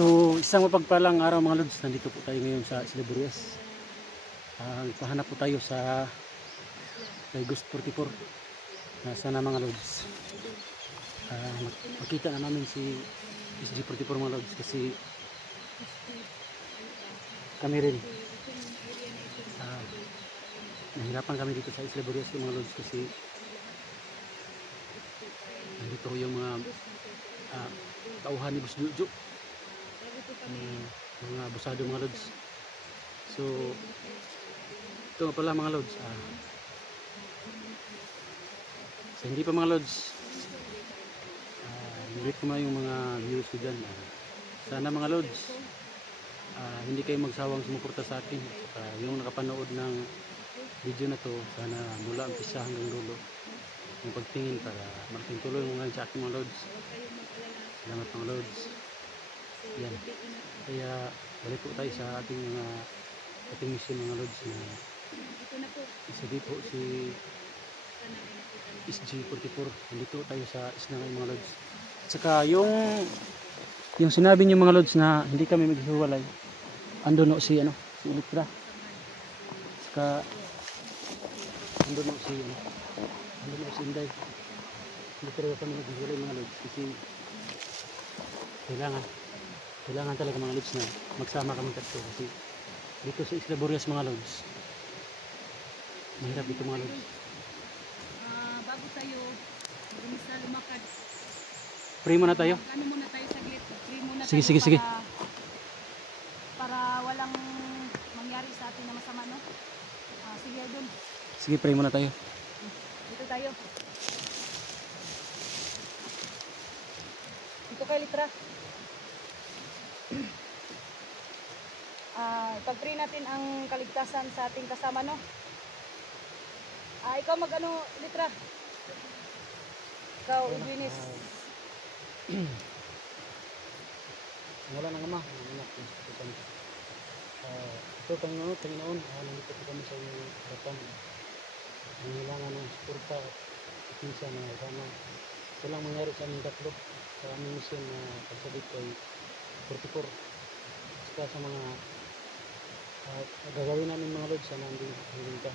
So, isang mapagpalang araw mga lods, nandito po tayo ngayon sa Isla Burias. Pahanap po tayo sa kay Ghost 44. Sana mga lods, makita na namin si SG44 mga lods, kasi kami rin nahirapan kami dito sa Isla Burias mga lods, kasi nandito yung mga tauhan ni Boss Jojo, mga abusado mga lods. So ito nga pala mga lods, so hindi pa mga lods, i-greet ko mga yung mga viewers ko dyan. Sana mga lods, hindi kayo magsawang sumuporta sa akin. Yung nakapanood ng video na to, sana mula umpisa hanggang dulo yung pagtingin para malaking tuloy mo ngayon sa akin mga lods. Salamat mga lods. Yan. Kaya balik po tayo sa ating mission mga lods, na isa dito si SG44. Nandito tayo sa isla ngayon mga lods. Saka yung sinabi niyo mga lods na hindi kami maghiwalay, andun si si Electra. Saka andun si Inday. Hindi talaga kami maghiwalay mga lods, kasi kailangan talaga mga lods na magsama kami tatlo, kasi dito sa Isla Burias mga lods mahirap dito mga lods. Bago tayo umisa lumakad, Pray muna tayo. ano muna tayo saglit, pray muna Sige, tayo sige. para walang mangyari sa atin na masama, no? Sige doon. Sige, pray muna tayo. Dito tayo. Dito kay Litra. Pag-pray natin ang kaligtasan sa ating kasama, no? Ikaw mag-ano, Litra? Ikaw, Edwinis. Wala nang ama. Ito Panginoon, nandito po kami sa inyong harapan. Nangailangan ng suporta at itinsa na kasama. Ito lang mangyari sa aming tatlo, sa aming mission na pagsabit kay 44. Saka sa mga gagawin namin mga lods, sana hanggang ka.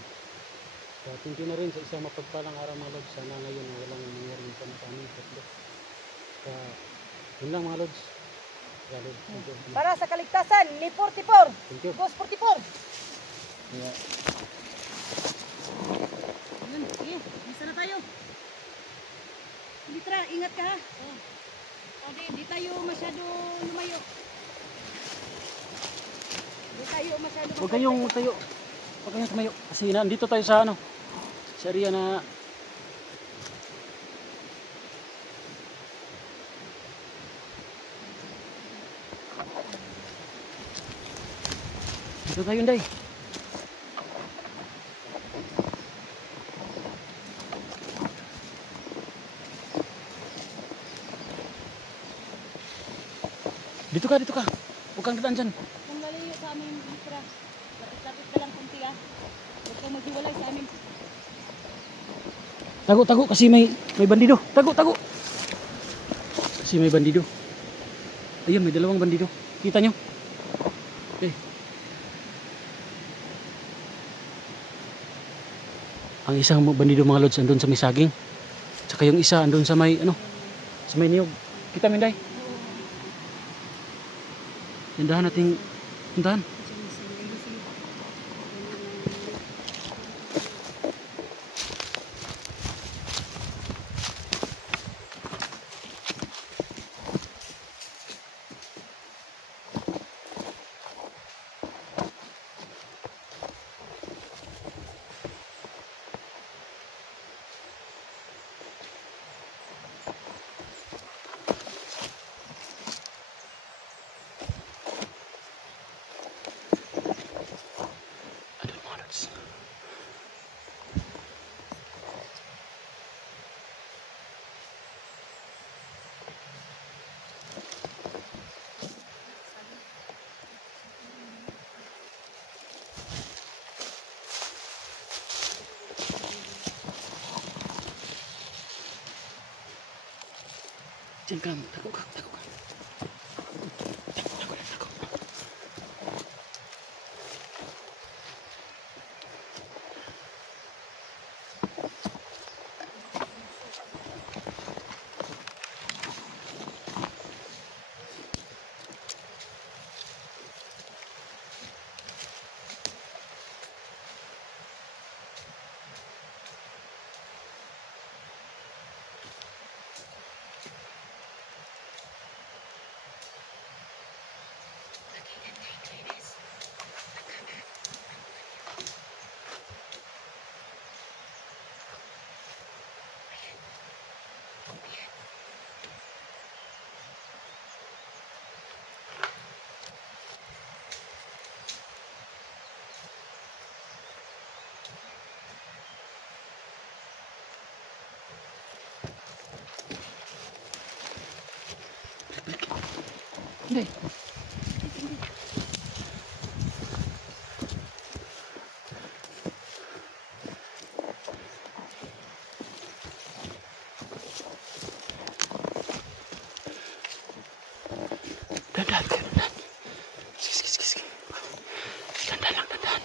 Thank you na rin sa isang mapagpalang araw mga lods. Sana ngayon na walang nangyari sa amin tatlo. Yun lang mga lods. Para sa kaligtasan ni 44. Thank you. Boss 44. Yeah. Yun, sige. Isa na tayo. Litra, ingat ka ha. Di tayo masyado lumayo. Di tayo masyado Huwag kayong tumayo. Kasi nandito tayo sa sa area na dito tayo, Inday. Dito ka. Huwag kang dadaan dyan. kung lalayo sa amin, Litra. Lapit ka lang kunti ha. Huwag kang maghiwalay sa amin. Tago kasi may bandido. Tago. Kasi may bandido. Ayun, may dalawang bandido. Kita nyo? Okay. Ang isang bandido mga lods andun sa may saging. Tsaka yung isa andun sa may sa may niyog. Kita mo, Inday? Tindahan nating tindahan. Diyan ka, tago ka. Hindi. Dandan, dandan. Sige. Dandan lang, dandan.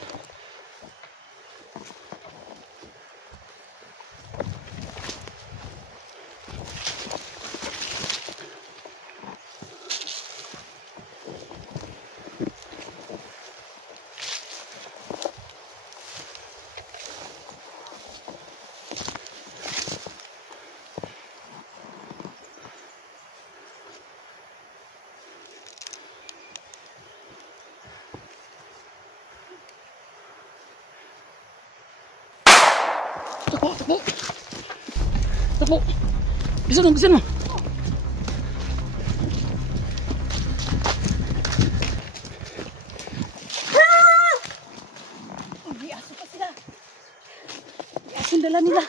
Takbo. Bisan mo. May aso pa sila. May aso dala nila.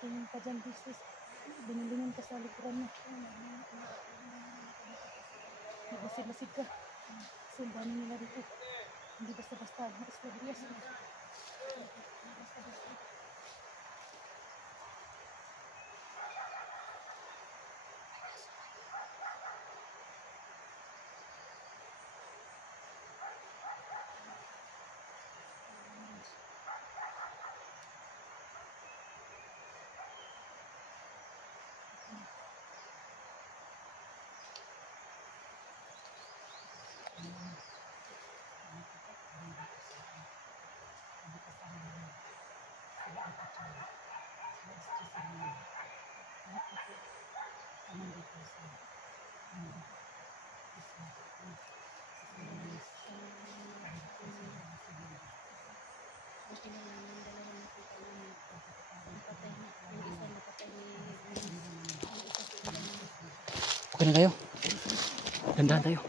Tingin ka dyan, business. Binilingan ka sa likuran mo. Mabasid-basid ka. Kasi ang dami nila dito. Hindi basta-basta. Mas-labriyas. Basta-basta. Okay na kayo? Dandahan tayo.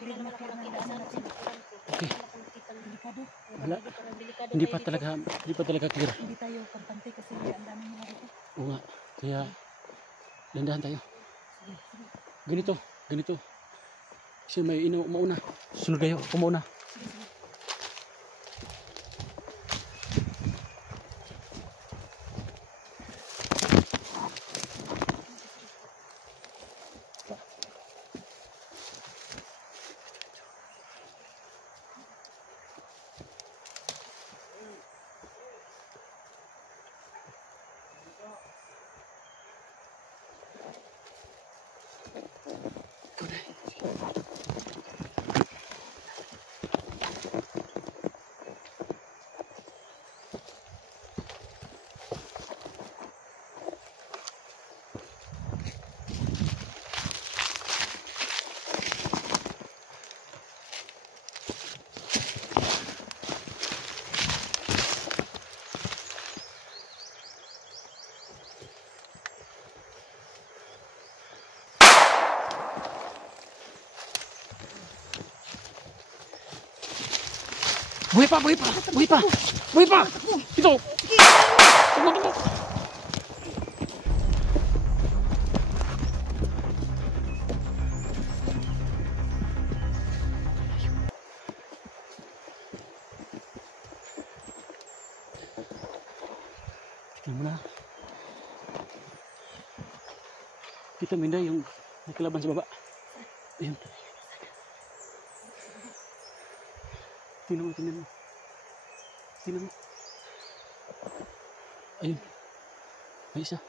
Okay. Wala. Hindi pa talaga clear. Hindi tayo kampante kasi ang dami nila dito. Oo nga. Kaya dandahan tayo. Ganito. Kasi may mauna. Sunod kayo. Kumauna. Buhay pa! Ito! Tumakbo! Tignan mo na. Kita mo yung nakalaban sa baba. Ayun. Tingnan mo. Ayun. May isa.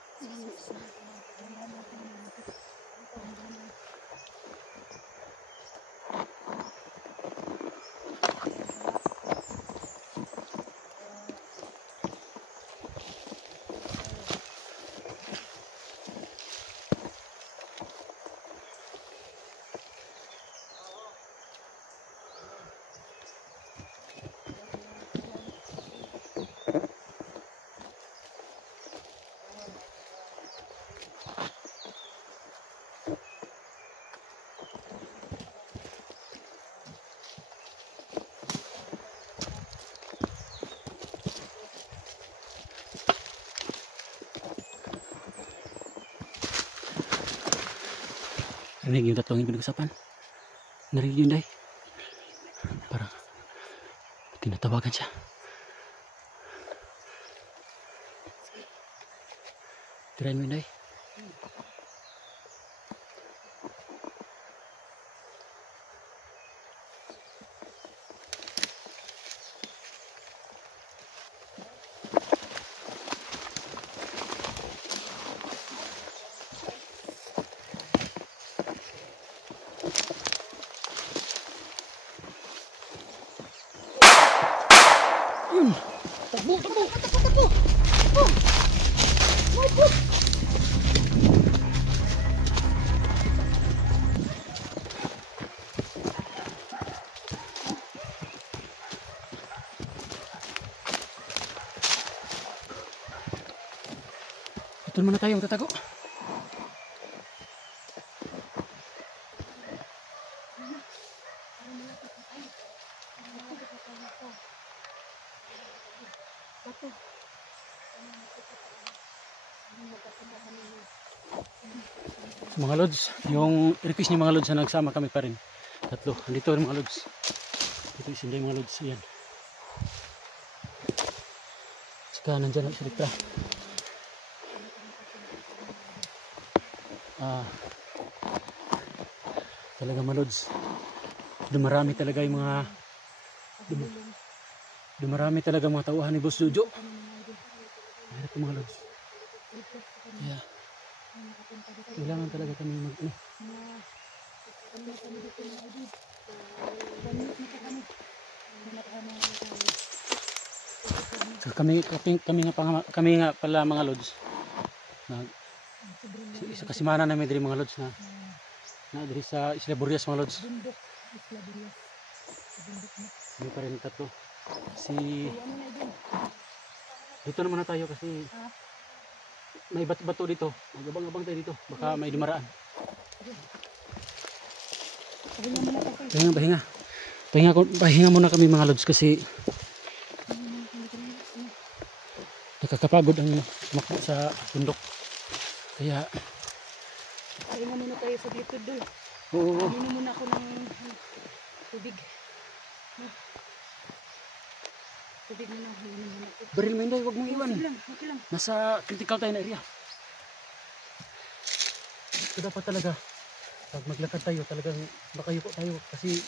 Narinig yung tatlong yung pinag-usapan. Narinig yun, Day. Parang tinatawagan siya. Tirahin mo yun, Day. Yun! Takbo! Takbo! Takbo! Takbo! Takbo! Takbo! Ito naman na tayo magtatago. So, mga lods, yung request niya mga lods na nagsama kami pa rin. Tatlo. Andito rin mga lods. Ito isinday mga lods. Ayan. Saka nandyan ang silitra. Talaga mga lods. Dumarami talaga yung mga dumarami talaga mga tauhan ni Boss Jojo. Ayan ito mga lods. Kaya kailangan talaga kami mag so, kami nga pala mga lods isa kasimana namin diri mga lods na diri sa Isla Burias mga lods. Hindi pa rin tatlo dito naman na tayo kasi may bato dito. Magabang-abang tayo dito. Baka may dumaraan. Pahinga muna kami mga lods kasi nakakapagod ang makbo sa bundok. Kaya Pahinga muna tayo sa dito doon. oo. Inom muna ako ng tubig. Tubig muna. Inom muna ako. Baril mo hindi, huwag mong iwan. Okay lang. Nasa critical tayo na area. Ito dapat talaga. Pag maglakad tayo, talagang makayuko tayo. Kasi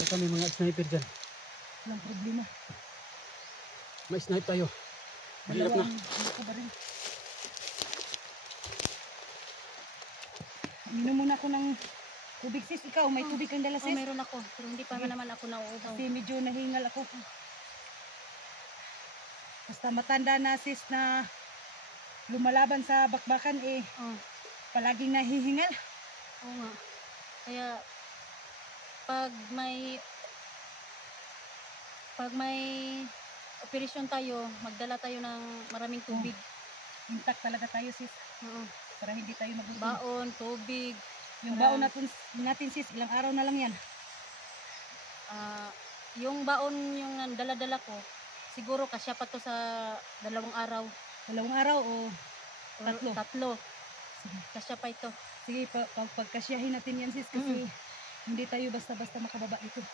baka may mga sniper dyan. Walang problema. May snipe tayo. Mahirap na. Inom muna ako ng tubig sis. Ikaw, may tubig kang dala sis? Meron ako. Pero hindi pa naman ako nauuhaw. Kasi medyo nahingal ako. Basta matanda na sis na lumalaban sa bakbakan palaging nahihingal. Oo nga. Kaya pag may operasyon tayo, magdala tayo ng maraming tubig. Intact talaga tayo sis. Para hindi tayo magutom. Baon, tubig. Yung baon natin sis, ilang araw na lang yan. Yung baon yung dala-dala ko, siguro kasya pa to sa 2 araw. 2 araw o tatlo? Tatlo. Kasya pa ito. Sige, pagkasyahin natin yan sis kasi hindi tayo basta-basta makababa ito.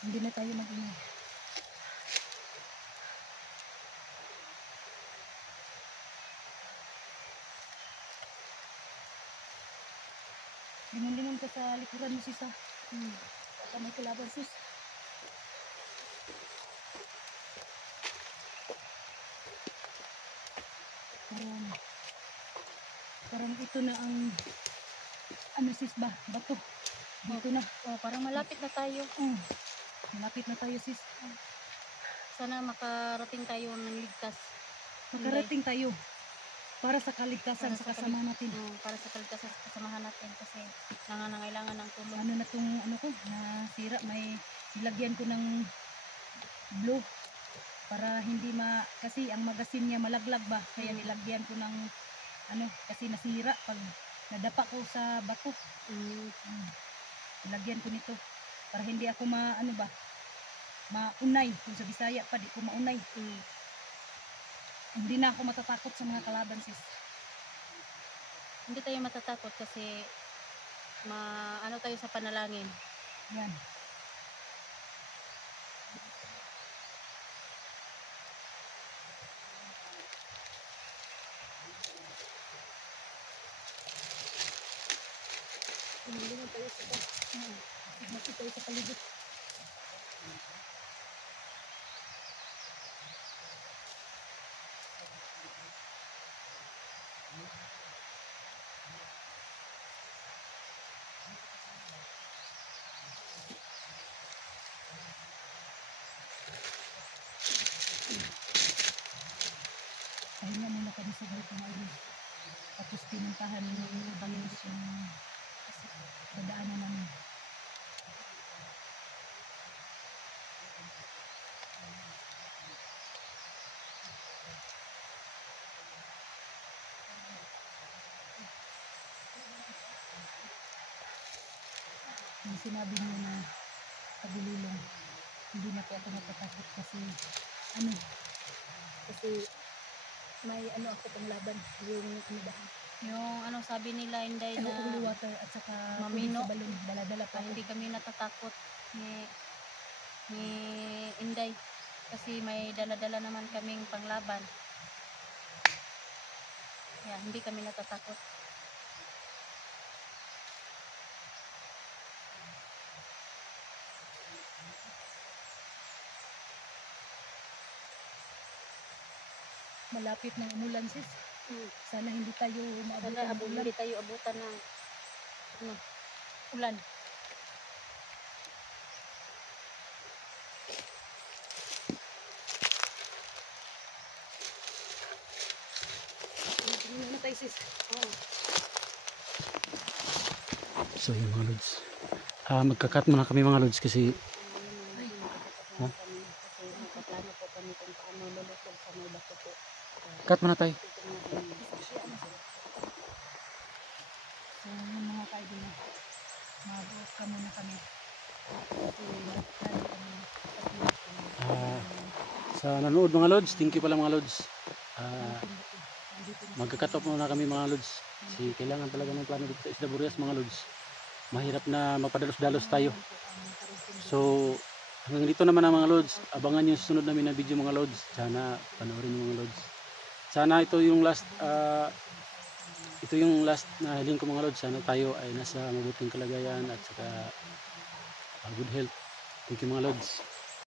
Hindi na tayo mag-ingay. Lingon-lingon ka sa likuran mo sis ha. Baka may kalaban sis. Parang ito na ang ano sis ba? Bato. Dito na. Parang malapit na tayo. Malapit na tayo sis. Sana makarating tayo ng ligtas. Makarating tayo. Para sa kaligtasan sa kasama natin. Para sa kaligtasan sa kasamahan natin kasi nangangailangan ng tulong. Ano na tong ano ko? Nasira. May nilagyan ko ng blue. Para hindi kasi ang magasin niya malaglag ba. Kaya nilagyan ko ng ano kasi nasira pag nadapa ko sa bato. Nilagyan ko nito para hindi ako maunay. Kung sa Bisaya pa di ko maunay. Hindi na ako matatakot sa mga kalaban sis. Hindi tayo matatakot kasi ano tayo sa panalangin. Yan. Tingnan tayo sa tingnan tayo sa paligid. Pahinga muna kami sa dito ngayon. Tapos pinuntahan kami yung dadaanan namin. Yung sinabi niyo na pagulilong, hindi na po ako natatakot kasi may ako pang laban, yung Yung sabi nila Inday holy na water at saka Mamino. sa balon, dala-dala pa ako. hindi kami natatakot ni Inday kasi may dala-dala naman kaming panglaban. Hindi kami natatakot. Malapit ng umulan sis. Sana hindi tayo maabot Sana ng ulan. hindi tayo abutan ng ulan. Tingnan na tayo sis. So yung mga lods, magka-cut muna kami mga lods kasi Kasi nagpaplano po kami kung paano lulutog sa may bato po. cut muna tayo. So yung mga kaibigan na mag-off ka muna kami. Kasi lalo kami Sa nanood mga lods, thank you pala mga lods. Magka-cut off muna kami mga lods kasi kailangan talaga ng plano dito sa Isla Burias mga lods. Mahirap na magpadalos-dalos tayo. So hanggang dito naman ang mga lods. Abangan yung susunod namin na video mga lods. Sana panoorin yung mga lods. Sana ito yung last na hiling ko mga lods. Sana tayo ay nasa mabuting kalagayan at saka good health. Thank you mga lods.